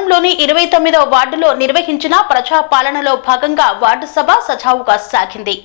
పట్టణంలోని 29వ వార్డులో నిర్వహించిన ప్రజాపాలనలో భాగంగా వార్డు సభ సజావుగా సాగింది.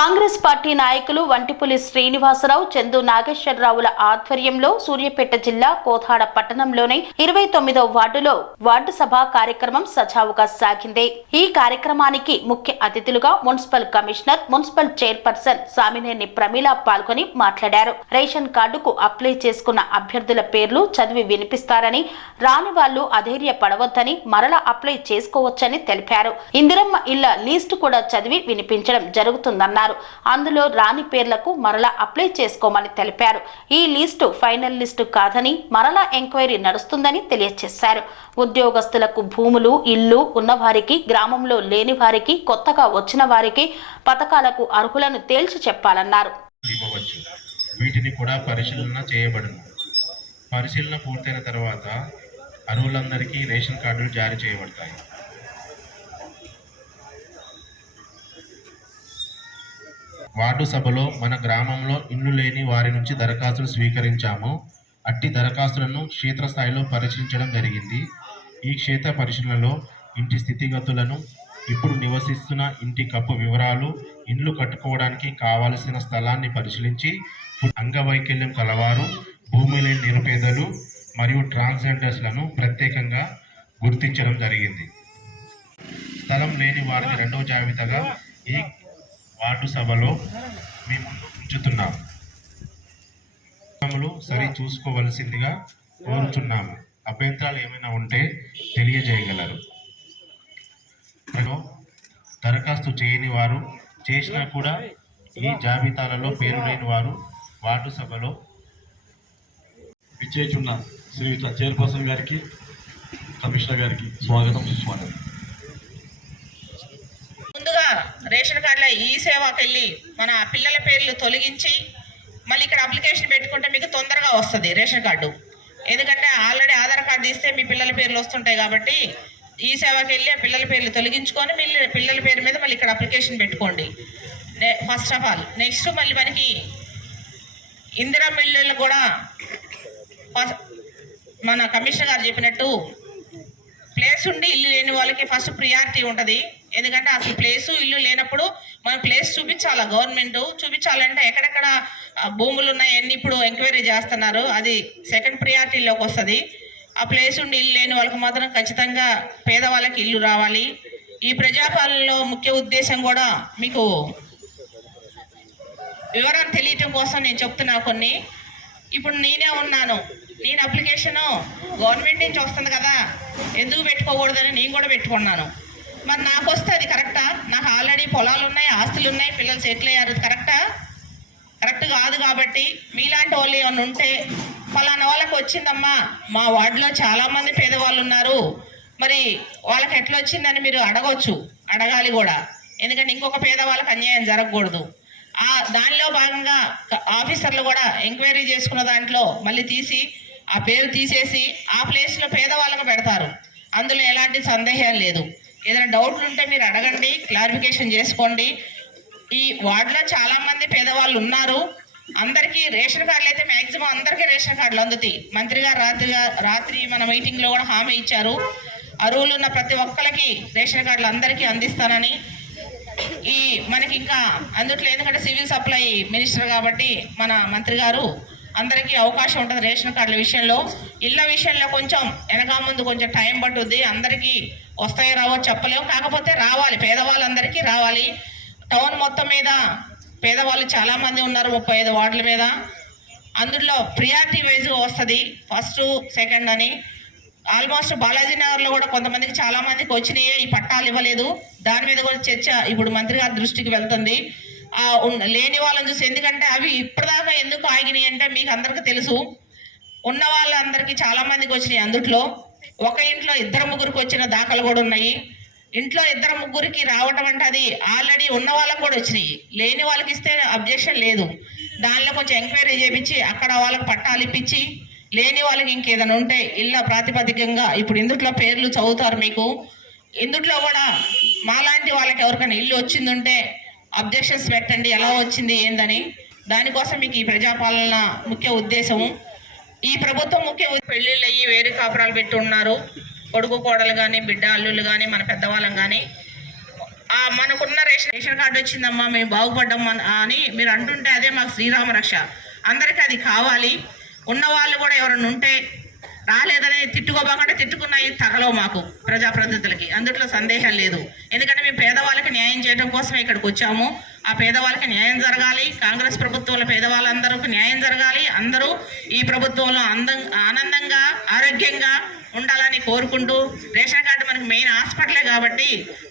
కాంగ్రెస్ పార్టీ నాయకులు వంటిపులి శ్రీనివాసరావు, చందు నాగేశ్వరరావుల ఆధ్వర్యంలో సూర్యాపేట జిల్లా కోథాడ పట్టణంలోని 29వ వార్డులో వార్డు సభ కార్యక్రమం సజావుగా సాగింది. ఈ కార్యక్రమానికి ముఖ్య అతిథులుగా municipal commissioner, municipal chairperson Samineni Pramila పాల్గొని మాట్లాడారు. రేషన్ కార్డుకు అప్లై చేసుకున్న అభ్యర్థుల పేర్లు చదివి వినిపిస్తారని, రాని వాళ్లు అధైర్యపడవద్దని, మరలా అప్లై చేసుకోవచ్చని తెలిపారు. ఇందిరమ్మ ఇళ్ల లిస్టు కూడా చదివి వినిపించడం జరుగుతుందన్నారు. అందులో రాని పేర్లకు మరలా అప్లై చేసుకోమని తెలిపారు. ఈ లిస్టు ఫైనల్ లిస్టు కాదని, మరలా ఎంక్వైరీ నడుస్తుందని తెలియజేశారు. ఉద్యోగస్తులకు భూములు, ఇళ్లు ఉన్నవారికి, గ్రామంలో లేని వారికి, కొత్తగా వచ్చిన వారికి పథకాలకు అర్హులను తేల్చి చెప్పాలన్నారు. వీటిని కూడా పరిశీలన చేయబడును. పరిశీలన పూర్తయిన తర్వాత అర్హులందరికీ రేషన్ కార్డులు జారీ చేయబడతాయి. వార్డు సభలో మన గ్రామంలో ఇల్లు లేని వారి నుంచి దరఖాస్తులు స్వీకరించాము. అట్టి దరఖాస్తులను క్షేత్రస్థాయిలో పరిశీలించడం జరిగింది. ఈ క్షేత్ర పరిశీలనలో ఇంటి స్థితిగతులను, ఇప్పుడు నివసిస్తున్న ఇంటి కప్పు వివరాలు, ఇండ్లు కట్టుకోవడానికి కావలసిన స్థలాన్ని పరిశీలించి అంగవైకల్యం కలవారు, భూమి లేని నిరుపేదలు మరియు ట్రాన్స్జెండర్స్లను ప్రత్యేకంగా గుర్తించడం జరిగింది. స్థలం లేని వారిని రెండవ జాబితాగా ఈ వార్డు సభలో మేము ఉంచుతున్నాము. సరి చూసుకోవలసిందిగా కోరుచున్నాము. అభ్యంతరాలు ఏమైనా ఉంటే తెలియజేయగలరు. దరఖాస్తు చేయని వారు, చేసినా కూడా ఈ జాబితాలలో పేరు లేని వారు వార్డు సభలో విచ్చేయుచున్న శ్రీయుత చైర్పర్సన్ గారికి, కమిషనర్ గారికి స్వాగతం, సుస్వాగతం. రేషన్ కార్డులో ఈ సేవకి వెళ్ళి మన పిల్లల పేర్లు తొలగించి మళ్ళీ ఇక్కడ అప్లికేషన్ పెట్టుకుంటే మీకు తొందరగా వస్తుంది రేషన్ కార్డు. ఎందుకంటే ఆల్రెడీ ఆధార్ కార్డు తీస్తే మీ పిల్లల పేర్లు వస్తుంటాయి కాబట్టి ఈ సేవకి వెళ్ళి ఆ పిల్లల పేర్లు తొలగించుకొని పిల్లల పేరు మీద మళ్ళీ ఇక్కడ అప్లికేషన్ పెట్టుకోండి ఫస్ట్ ఆఫ్ ఆల్. నెక్స్ట్ మళ్ళీ మనకి ఇందిరమ్మ ఇళ్ళు కూడా మన కమిషనర్ గారు చెప్పినట్టు ప్లేస్ ఉండి ఇల్లు లేని వాళ్ళకి ఫస్ట్ ప్రియారిటీ ఉంటుంది. ఎందుకంటే అసలు ప్లేసు, ఇల్లు లేనప్పుడు మనం ప్లేస్ చూపించాలా, గవర్నమెంట్ చూపించాలంటే ఎక్కడెక్కడ భూములు ఉన్నాయన్నీ ఇప్పుడు ఎంక్వైరీ చేస్తున్నారు. అది సెకండ్ ప్రియారిటీలోకి వస్తుంది. ఆ ప్లేస్ ఉండి ఇల్లు లేని వాళ్ళకి మాత్రం ఖచ్చితంగా పేదవాళ్ళకి ఇల్లు రావాలి. ఈ ప్రజాపాలనలో ముఖ్య ఉద్దేశం కూడా మీకు వివరాలు తెలియటం కోసం నేను చెప్తున్నా కొన్ని. ఇప్పుడు నేనే ఉన్నాను, నేను అప్లికేషను గవర్నమెంట్ నుంచి వస్తుంది కదా, ఎందుకు పెట్టుకోకూడదని నేను కూడా పెట్టుకున్నాను. మరి నాకు వస్తే అది కరెక్టా? నాకు ఆల్రెడీ పొలాలు ఉన్నాయి, ఆస్తులు ఉన్నాయి, పిల్లలు సెటిల్ అయ్యారు, కరెక్టా? కరెక్ట్ కాదు. కాబట్టి మీలాంటి వాళ్ళు ఏమన్నా ఉంటే ఫలానా వాళ్ళకి వచ్చిందమ్మా, మా వార్డులో చాలామంది పేదవాళ్ళు ఉన్నారు, మరి వాళ్ళకి ఎట్లా వచ్చిందని మీరు అడగవచ్చు, అడగాలి కూడా. ఎందుకంటే ఇంకొక పేదవాళ్ళకి అన్యాయం జరగకూడదు. దానిలో భాగంగా ఆఫీసర్లు కూడా ఎంక్వైరీ చేసుకున్న దాంట్లో మళ్ళీ తీసి ఆ పేరు తీసేసి ఆ ప్లేస్లో పేదవాళ్ళకు పెడతారు. అందులో ఎలాంటి సందేహం లేదు. ఏదైనా డౌట్లు ఉంటే మీరు అడగండి, క్లారిఫికేషన్ చేసుకోండి. ఈ వార్డులో చాలామంది పేదవాళ్ళు ఉన్నారు. అందరికీ రేషన్ కార్డులు అయితే మ్యాక్సిమం అందరికీ రేషన్ కార్డులు అందుతాయి. మంత్రి గారు రాత్రి మన మీటింగ్లో కూడా హామీ ఇచ్చారు, అర్హులు ఉన్న ప్రతి ఒక్కరికి రేషన్ కార్డులు అందరికీ అందిస్తానని. మనకి ఇంకా అందుట్లో ఎందుకంటే సివిల్ సప్లై మినిస్టర్ కాబట్టి మన మంత్రి గారు అందరికీ అవకాశం ఉంటుంది రేషన్ కార్డుల విషయంలో. ఇళ్ళ విషయంలో కొంచెం వెనక ముందు కొంచెం టైం పట్టుద్ది, అందరికీ వస్తాయో రావో చెప్పలేము, కాకపోతే రావాలి, పేదవాళ్ళందరికీ రావాలి. టౌన్ మొత్తం మీద పేదవాళ్ళు చాలామంది ఉన్నారు, 35 వార్డుల మీద. అందులో ప్రియారిటీ వైజ్గా వస్తుంది, ఫస్ట్ సెకండ్ అని. ఆల్మోస్ట్ బాలాజీ నగర్లో కూడా కొంతమందికి చాలామందికి వచ్చినాయి, ఈ పట్టాలు ఇవ్వలేదు. దాని మీద కూడా చర్చ ఇప్పుడు మంత్రి గారి దృష్టికి వెళ్తుంది. లేని వాళ్ళని చూసి, ఎందుకంటే అవి ఇప్పటిదాకా ఎందుకు ఆగినాయి అంటే మీకు అందరికీ తెలుసు, ఉన్న వాళ్ళందరికీ చాలామందికి వచ్చినాయి. అందుట్లో ఒక ఇంట్లో 2-3 వచ్చిన దాఖలు కూడా ఉన్నాయి. ఇంట్లో 2-3 రావటం అంటే అది ఆల్రెడీ ఉన్న వాళ్ళకి కూడా వచ్చినాయి, లేని వాళ్ళకి ఇస్తే అబ్జెక్షన్ లేదు. దానిలో కొంచెం ఎంక్వైరీ చేయించి అక్కడ వాళ్ళకి పట్టాలు ఇప్పించి, లేని వాళ్ళకి ఇంకేదైనా ఉంటే ఇళ్ళ ప్రాతిపదికంగా ఇప్పుడు ఇందుట్లో పేర్లు చదువుతారు మీకు. ఇందుట్లో కూడా మాలాంటి వాళ్ళకి ఎవరికైనా ఇల్లు వచ్చిందంటే అబ్జెక్షన్స్ పెట్టండి, ఎలా వచ్చింది ఏందని. దానికోసం మీకు ఈ ప్రజాపాలన ముఖ్య ఉద్దేశము. ఈ ప్రభుత్వం పెళ్ళిళ్ళు అయ్యి వేరే కాపురాలు పెట్టి ఉన్నారు. కొడుకు కోడలు కానీ, బిడ్డ అల్లుళ్ళు కానీ, మన పెద్దవాళ్ళం కానీ మనకున్న రేషన్ కార్డు వచ్చిందమ్మా, మేము బాగుపడ్డాం అని మీరు అంటుంటే అదే మాకు శ్రీరామ రక్ష. అందరికీ అది కావాలి. ఉన్నవాళ్ళు కూడా ఎవరైనా ఉంటే రాలేదని తిట్టుకోబాకంటే తిట్టుకున్నాయి తగలవు మాకు ప్రజాప్రతినిధులకి, అందుట్లో సందేహం లేదు. ఎందుకంటే మేము పేదవాళ్ళకి న్యాయం చేయడం కోసమే ఇక్కడికి వచ్చాము. ఆ పేదవాళ్ళకి న్యాయం జరగాలి. కాంగ్రెస్ ప్రభుత్వంలో పేదవాళ్ళందరికీ న్యాయం జరగాలి. అందరూ ఈ ప్రభుత్వంలో ఆనందంగా ఆరోగ్యంగా ఉండాలని కోరుకుంటూ, రేషన్ కార్డు మనకు మెయిన్ హాస్పిటలే కాబట్టి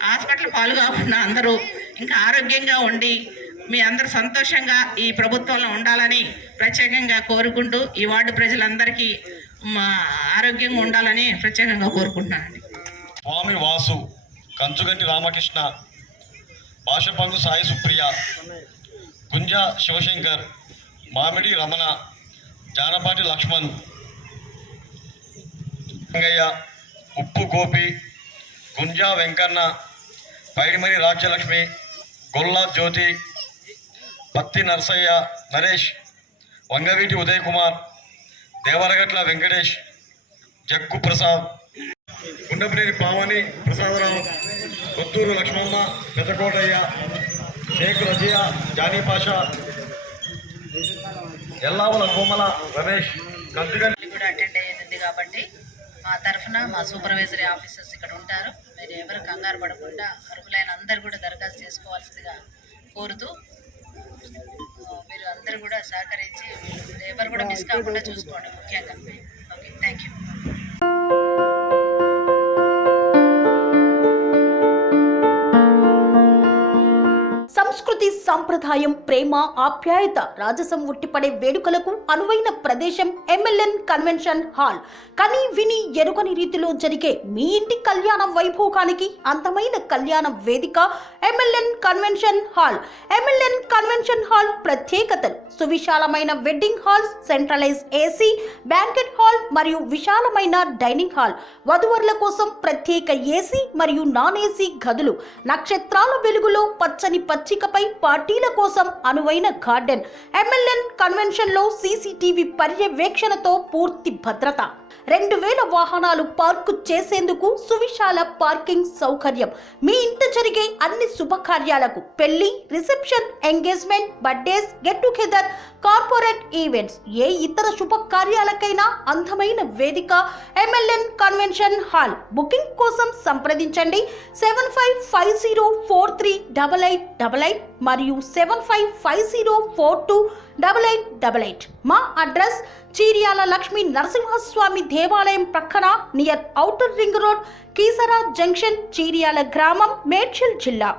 హాస్పిటల్ పాలు కాకుండా అందరూ ఇంకా ఆరోగ్యంగా ఉండి మీ అందరూ సంతోషంగా ఈ ప్రభుత్వంలో ఉండాలని ప్రత్యేకంగా కోరుకుంటూ, ఈ వార్డు ప్రజలందరికీ ఆరోగ్యంగా ఉండాలని ప్రత్యేకంగా కోరుకుంటున్నానండి. స్వామి వాసు, కంచుగంటి రామకృష్ణ, భాషపంగు సాయి సుప్రియ, గుంజా శివశంకర్, మామిడి రమణ, జానపాటి లక్ష్మణ్, రంగయ్య, ఉప్పు గోపి, గుంజా వెంకన్న, పైడిమరి రాజ్యలక్ష్మి, గొల్లా జ్యోతి, పత్తి నరసయ్య, నరేష్, వంగవీటి ఉదయ్ కుమార్, దేవరగట్ల వెంకటేష్, జగ్గు ప్రసాద్, గుండపనేని పావని ప్రసాదరావు, కొత్తూరు లక్ష్మమ్మ, పెద్దకోటయ్య, షేక్ రజియా, జానీ పాషా, ఎల్లావుల కోమల రమేష్, కంచుగంటి కూడా అటెండ్ అయ్యేది కాబట్టి మా తరఫున మా సూపర్వైజరీ ఆఫీసర్స్ ఇక్కడ ఉంటారు. మీరు ఎవరు కంగారు పడకుండా అర్హులైన అందరు కూడా దరఖాస్తు చేసుకోవాల్సిందిగా కోరుతూ, మీరు అందరూ కూడా సహకరించి ఎవరు కూడా మిస్ కాకుండా చూసుకోండి ముఖ్యంగా. Okay, thank you. సంస్కృతి, సంప్రదాయం, ప్రేమ, ఆప్యాయత, రాజసం ఉట్టిపడే వేడుకలకు అనువైన ప్రదేశం MLN కన్వెన్షన్ హాల్. కని విని ఎరుగని రీతిలో జరిగే మీ ఇంటి కళ్యాణ వైభోగానికి అందమైన కళ్యాణ వేదిక MLN convention hall. MLN convention hall ప్రత్యేకతలు: సువిశాలమైన wedding halls, centralize AC, banquet hall మరియు విశాలమైన డైనింగ్ హాల్, వధువరుల కోసం ప్రత్యేక AC మరియు నాన్ AC గదులు, నక్షత్రాల వెలుగులో పచ్చని పచ్చికపై పార్టీల కోసం అనువైన గార్డెన్. MLN కన్వెన్షన్ లో CCTV పర్యవేక్షణతో పూర్తి భద్రత, 2000 వాహనాలు పార్కు చేసేందుకు సువిశాల పార్కింగ్ సౌకర్యం. మీ ఇంట జరిగే అన్ని శుభకార్యాలకు, పెళ్లి, reception, engagement, birthdays, get together, corporate events, ఏ ఇతర శుభకార్యాలకైనా అందమైన వేదిక MLN కన్వెన్షన్ హాల్. బుకింగ్ కోసం సంప్రదించండి 7550438888 మరియు 7550428888. మా అడ్రస్ చీర్యాల లక్ష్మీ నరసింహస్వామి దేవాలయం ప్రక్కన, near outer ring road, Keesara junction, Cheeryal గ్రామం, మేడ్చల్ జిల్లా.